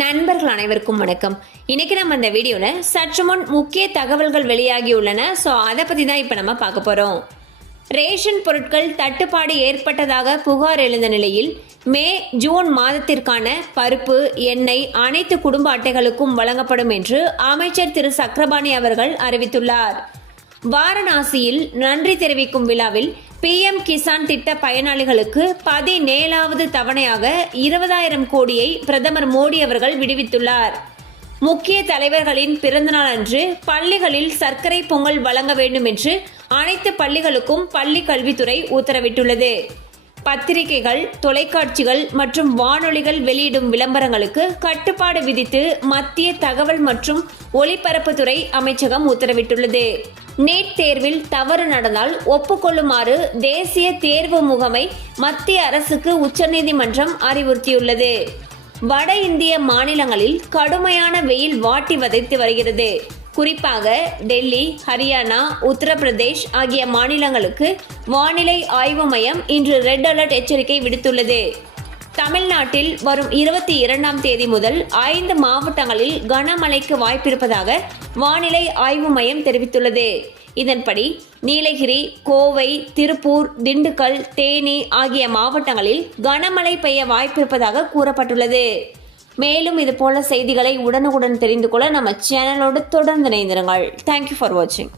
நண்பர்கள் அனைவருக்கும் வணக்கம். இன்னைக்கு நம்ம இந்த வீடியோவில் சற்று முன் முக்கிய தகவல்கள் வெளியாகியுள்ளன ஸோ அதை பற்றி தான் இப்போ நம்ம பார்க்க போகிறோம் ரேஷன் பொருட்கள் தட்டுப்பாடு ஏற்பட்டதாக புகார் எழுந்த நிலையில் மே ஜூன் மாதத்திற்கான பருப்பு எண்ணெய் அனைத்து குடும்ப அட்டைகளுக்கும் வழங்கப்படும் என்று அமைச்சர் திரு. சக்கரபாணி அவர்கள் அறிவித்துள்ளார். வாரணாசியில் நன்றி தெரிவிக்கும் விழாவில் பிஎம் கிசான் திட்ட பயனாளிகளுக்கு பதினேழாவது தவணையாக இருபதாயிரம் கோடியை பிரதமர் மோடி அவர்கள் விடுவித்துள்ளார். முக்கிய தலைவர்களின் பிறந்தநாள் அன்று பள்ளிகளில் சர்க்கரை பொங்கல் வழங்க வேண்டும் என்று அனைத்து பள்ளிகளுக்கும் பள்ளி கல்வித்துறை உத்தரவிட்டுள்ளது. பத்திரிகைகள் தொலைக்காட்சிகள் மற்றும் வானொலிகள் வெளியிடும் விளம்பரங்களுக்கு கட்டுப்பாடு விதித்து மத்திய தகவல் மற்றும் ஒலிபரப்புத்துறை அமைச்சகம் உத்தரவிட்டுள்ளது. நீட் தேர்வில் தவறு நடந்தால் ஒப்புக்கொள்ளுமாறு தேசிய தேர்வு முகமை மத்திய அரசுக்கு உச்சநீதிமன்றம் அறிவுறுத்தியுள்ளது. வட இந்திய மாநிலங்களில் கடுமையான வெயில் வாட்டி வதைத்து வருகிறது. குறிப்பாக டெல்லி ஹரியானா உத்தரப்பிரதேஷ் ஆகிய மாநிலங்களுக்கு வானிலை ஆய்வு மையம் இன்று ரெட் அலர்ட் எச்சரிக்கை விடுத்துள்ளது. தமிழ்நாட்டில் வரும் இருபத்தி இரண்டாம் தேதி முதல் ஐந்து மாவட்டங்களில் கனமழைக்கு வாய்ப்பிருப்பதாக வானிலை ஆய்வு மையம் தெரிவித்துள்ளது. இதன்படி நீலகிரி கோவை திருப்பூர் திண்டுக்கல் தேனி ஆகிய மாவட்டங்களில் கனமழை பெய்ய வாய்ப்பிருப்பதாக கூறப்பட்டுள்ளது. மேலும் இது போல செய்திகளை உடனுக்குடன் தெரிந்து கொள்ள நம்ம சேனலோடு தொடர்ந்து இணைந்திருங்கள். தேங்க்யூ ஃபார் வாட்சிங்